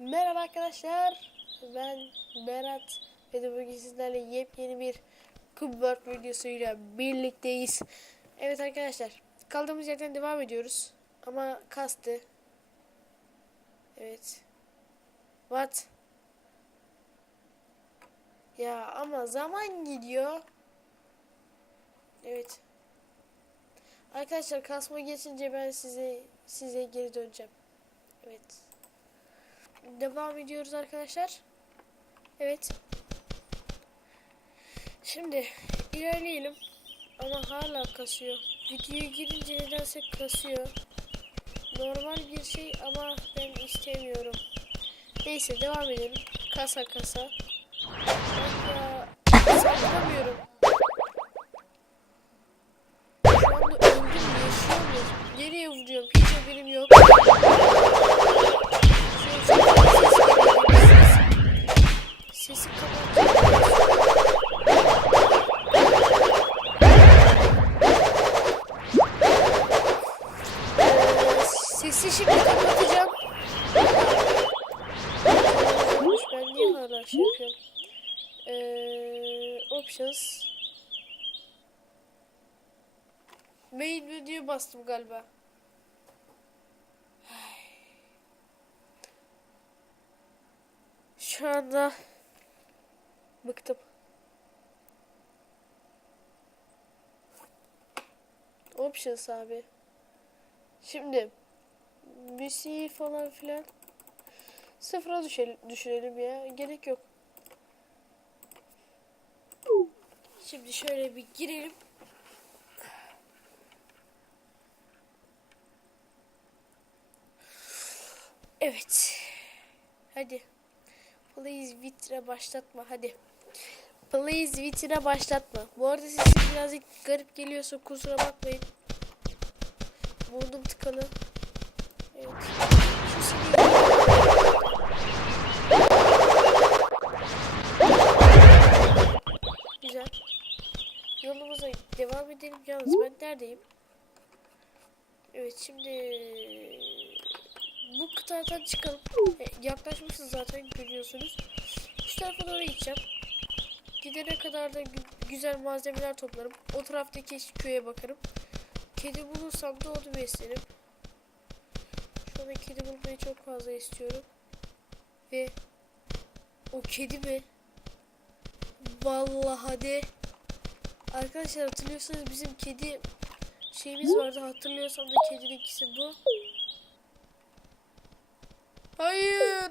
Merhaba arkadaşlar. Ben Berat ve bugün sizlerle yepyeni bir Cubeword videosuyla birlikteyiz. Evet arkadaşlar. Kaldığımız yerden devam ediyoruz. Ama kastı. Evet. What? Ya ama zaman gidiyor. Evet. Arkadaşlar kasma geçince ben size size geri döneceğim. Evet. Devam ediyoruz arkadaşlar. Evet. Şimdi ilerleyelim. Ama hala kasıyor. Videoya girince nedense kasıyor. Normal bir şey ama ben istemiyorum. Neyse devam edelim. Kasa kasa. Ben ya sallamıyorum. Options. Main menüye bastım galiba. Şu anda bıktım. Options abi. Şimdi müziği falan filan sıfıra düşelim, düşürelim ya. Gerek yok. Şimdi şöyle bir girelim. Evet. Hadi. Please vitre başlatma hadi. Please vitre başlatma. Bu arada sesim birazcık garip geliyorsa kusura bakmayın. Burnum tıkalı. Evet. Şu. Güzel. Yolumuza devam edelim. Yalnız ben neredeyim? Evet şimdi bu kıtadan çıkalım. E, yaklaşmışız zaten görüyorsunuz. Şu tarafa doğru gideceğim. Gidene kadar da gü- güzel malzemeler toplarım. O taraftaki köye bakarım. Kedi bulursam da onu beslerim. Şu anda kedi bulmayı çok fazla istiyorum. Ve o kedi mi? Vallahi de. Arkadaşlar hatırlıyorsanız bizim kedi şeyimiz vardı. Hatırlıyorsam da kedinin ikisi bu. Hayır.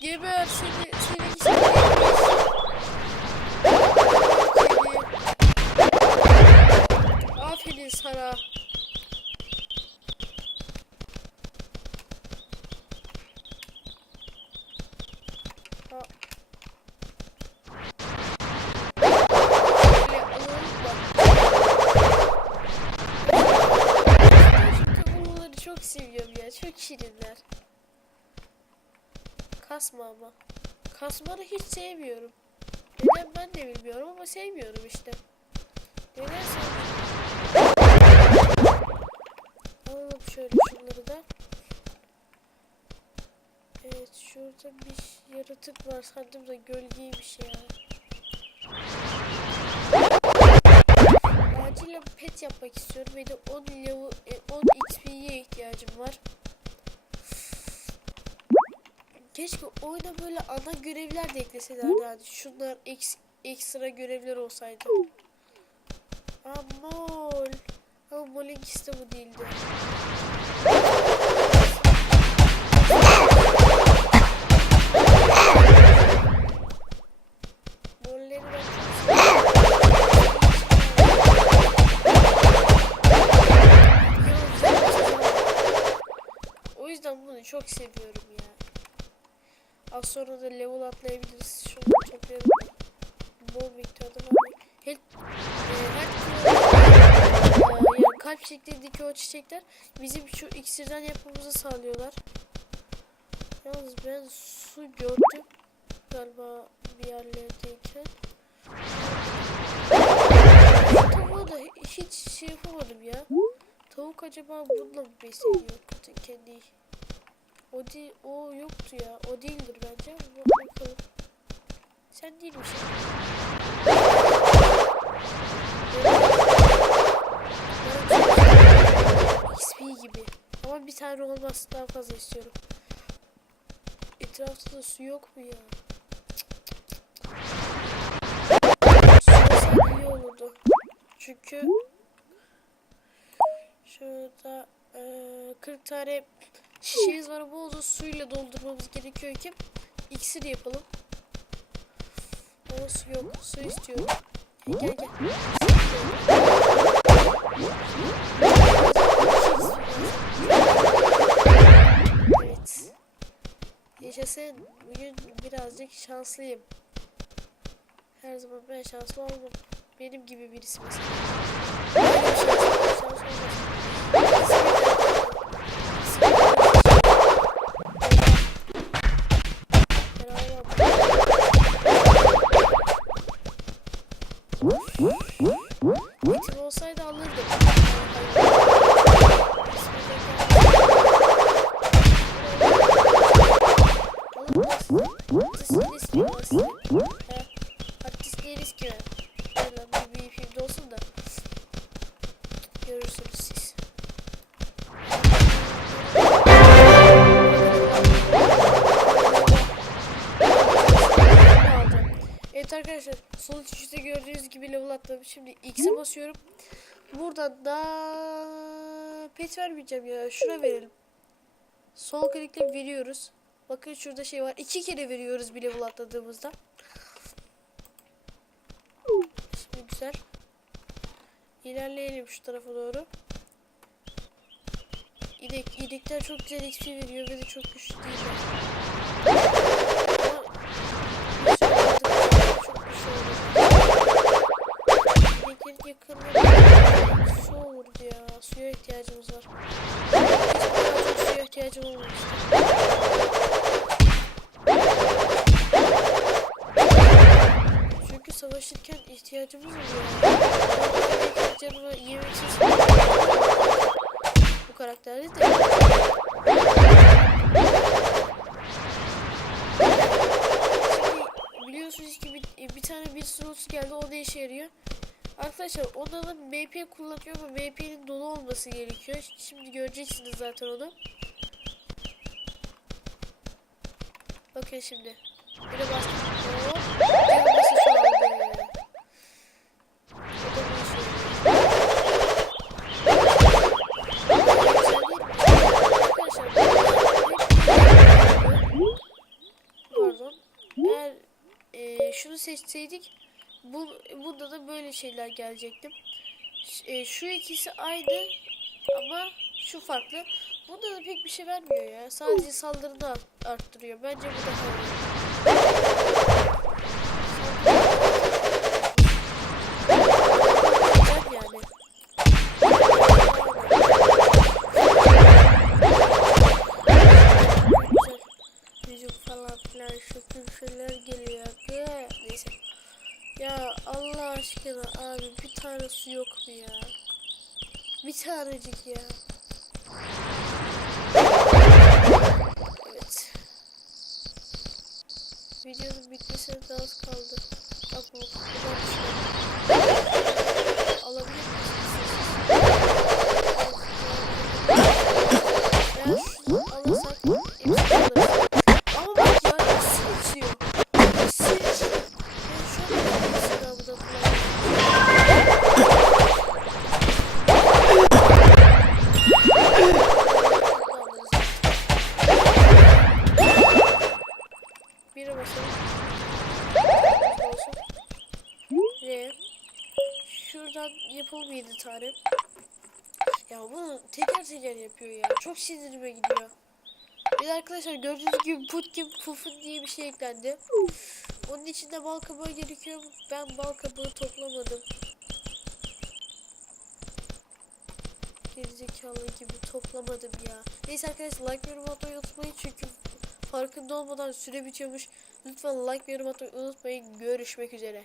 Geber seni seni ikisi seviyorum ya. Çok şirinler. Kasma ama. Kasmanı hiç sevmiyorum. Neden ben de bilmiyorum ama sevmiyorum işte. Neden sevmiyorum? Alalım şöyle şunları da. Evet şurada bir yaratık var sandım da gölgeymiş ya. Acilen pet yapmak istiyorum ve de 10 level, e, 10 XP'ye ihtiyacım var. Keşke oyuna böyle ana görevler de ekleselerdi hani şunlar eks, ekstra görevler olsaydı. Amol. Ama Mol'in de bu değildi. Kalp şeklindeki o çiçekler bizim şu iksirden yapmamızı sağlıyorlar. Yalnız ben su gördüm. Galiba bir yerlerdeyken. Şu tavuğu da hiç şey yapamadım ya. Tavuk acaba bununla mı besleniyor kendi O değil, o yoktu ya. O değildir bence. Bakalım. Sen değil misin? XP gibi. Ama bir tane olmaz daha fazla istiyorum. Etrafta da su yok mu ya? Su iyi. Çünkü şurada eee 40 tane şişemiz var ama onu suyla doldurmamız gerekiyor ki iksir yapalım. Ama su yok. Su istiyorum. E, gel gel. Evet. Yaşasın. Bugün birazcık şanslıyım. Her zaman ben şanslı olmam. Benim gibi birisi mesela. Benim şans, şans olmasın. Evet arkadaşlar sonuç işte gördüğünüz gibi level atladım. Şimdi X'e basıyorum. Buradan da pet vermeyeceğim ya. Şuna verelim. Sol klikle veriyoruz. Bakın şurada şey var. İki kere veriyoruz bir level atladığımızda. Şimdi güzel. İlerleyelim şu tarafa doğru. İnek, inekler çok güzel XP veriyor ve de çok güçlü değil. Bu karakterde de. Şimdi biliyorsunuz ki bir, bir tane bir slot geldi o da işe yarıyor. Arkadaşlar onda da MP kullanıyor ama MP'nin dolu olması gerekiyor. Şimdi göreceksiniz zaten onu. Bakın şimdi. Bir de bastım. Şunu seçseydik bu, bunda da böyle şeyler gelecekti. E, şu ikisi aynı ama şu farklı. Bunda da pek bir şey vermiyor ya. Sadece saldırını art- arttırıyor. Bence bu daha iyi. Abi bir tane su yok mu ya? Bir tanecik ya. Evet. Videonun bitmesine de az kaldı. Bak bu şey. Alabilir misiniz? Yapalım 7 tane. Ya bunu teker teker yapıyor ya. Çok sinirime gidiyor. Bir de arkadaşlar gördüğünüz gibi Putkin Pufun diye bir şey eklendi. Onun içinde bal kabağı gerekiyor. Ben bal kabağı toplamadım. Gerizekalı gibi toplamadım ya. Neyse arkadaşlar like ve yorum atmayı unutmayın çünkü farkında olmadan süre bitiyormuş. Lütfen like ve yorum atmayı unutmayın. Görüşmek üzere.